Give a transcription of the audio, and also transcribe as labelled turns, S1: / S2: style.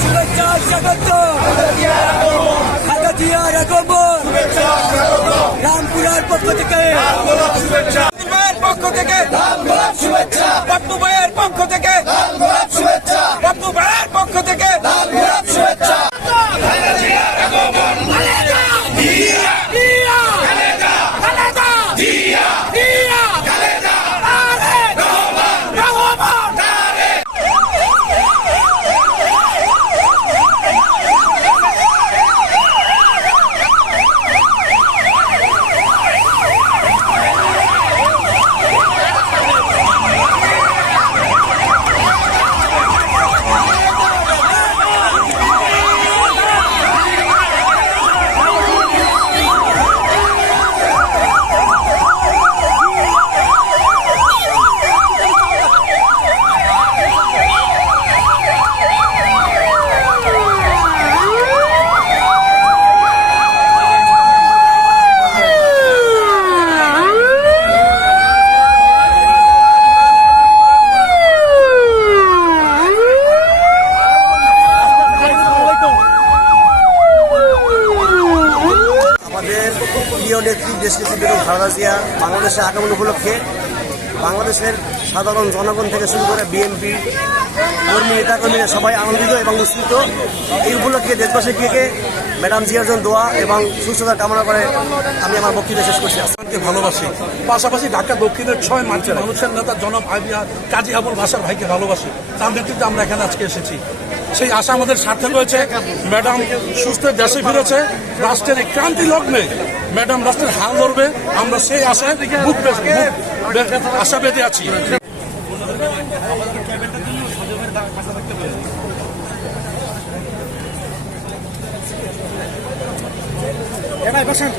S1: শুভেচ্ছা স্বাগত রামপুরার পক্ষ থেকে।
S2: পক্ষ থেকে। শুভেচ্ছা বাপ্পু ভাইয়ের পক্ষ থেকে শুভেচ্ছা বাপ্পু ভাইয়ের পক্ষ থেকে শুভেচ্ছা
S3: আমাদের প্রিয় নেত্রী বেগম খালেদা জিয়া বাংলাদেশে আগমন উপলক্ষে বাংলাদেশের সাধারণ জনগণ থেকে শুরু করে বিএনপি কর্মী, নেতাকর্মীরা সবাই আনন্দিত এবং উৎসিত এই উপলক্ষে দেশবাসীকে ম্যাডাম জিয়ার জন্য দোয়া এবং সুস্থতা কামনা করে আমি আমার বক্তব্য শেষ করছি।
S4: কে ভালোবাসি। পাশাপাশি ঢাকা দক্ষিণের ছয় মার্চে মানুষের নেতা জনক আবিয়া কাজী আবুল ভাষার ভাইকে ভালোবাসি। তার নেতৃত্বে আমরা এখানে আজকে এসেছি। সেই আশা আমাদের সার্থক হয়েছে। ম্যাডাম সুস্থ দেশে ফিরেছে। রাষ্ট্রের এই ক্রান্তি লগ্নে ম্যাডাম রাষ্ট্রের হাল ধরবে, আমরা সেই আশায় বুক বেঁধে- আছি এবার আশা বেঁধে আছি।
S3: উঠলেই বসেন।